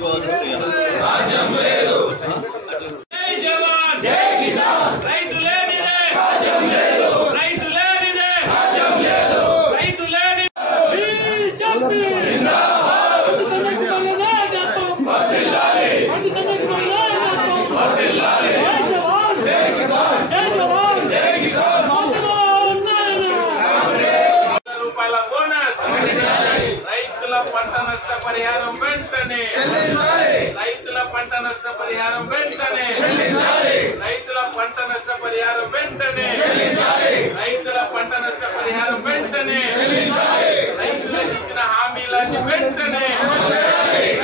రాజ్యం లేదు. జై జవాన్ జై కిసాన్ రైతులేనిదే రాజ్యం లేదు. రైతులేనిదే రాజ్యం లేదు. రైతులేనిదే బీజేపీ జిందాబాద్. వర్ధిల్లాలి వర్ధిల్లాలి. జై జవాన్ జై కిసాన్ జై జవాన్ జై కిసాన్. రూపాయల బోనస్ రైతుల పంట నష్ట పరిహారం వెంటనే రైతుల పంట నష్ట పరిహారం వెంటనే రైతుల పంట నష్ట పరిహారం వెంటనే రైతుల పంట నష్ట పరిహారం వెంటనే రైతులకు ఇచ్చిన హామీలను వెంటనే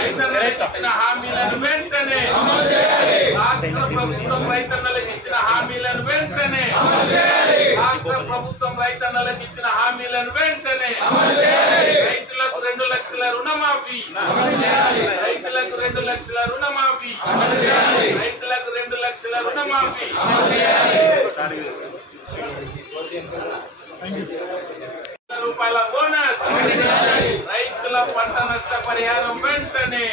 రైతులకు ఇచ్చిన హామీలను వెంటనే రాష్ట్ర ప్రభుత్వం రైతన్నలకు ఇచ్చిన హామీలను వెంటనే రాష్ట్ర ప్రభుత్వం రైతన్నలకు ఇచ్చిన హామీలను వెంటనే రైతులకు 2 లక్షల రుణమాఫీ రైతులకు 2 లక్షల రుణమాఫీ రైతులకు 2 లక్షల రుణమాఫీ రూపాయల బోనస్ రైతుల పంట నష్ట పరిహారం వెంటనే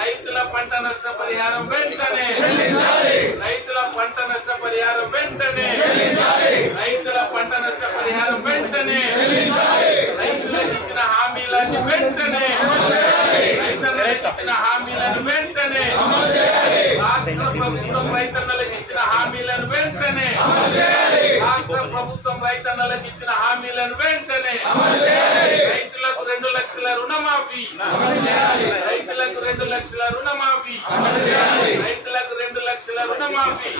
రైతుల పంట నష్ట పరిహారం వెంటనే రైతుల పంట నష్ట పరిహారం వెంటనే రైతుల పంట నష్ట పరిహారం వెంటనే రైతులకు ఇచ్చిన హామీలను వెంటనే రైతన్నలకు ఇచ్చిన హామీలను వెంటనే రాష్ట్ర ప్రభుత్వం రైతన్నలకు ఇచ్చిన హామీలను వెంటనే రాష్ట్ర ప్రభుత్వం రైతన్నలకు ఇచ్చిన హామీలను వెంటనే రైతులకు 2 లక్షల రుణమాఫీ రైతులకు 2 లక్షల రుణమాఫీ రైతులకు 2 లక్షల రుణమాఫీ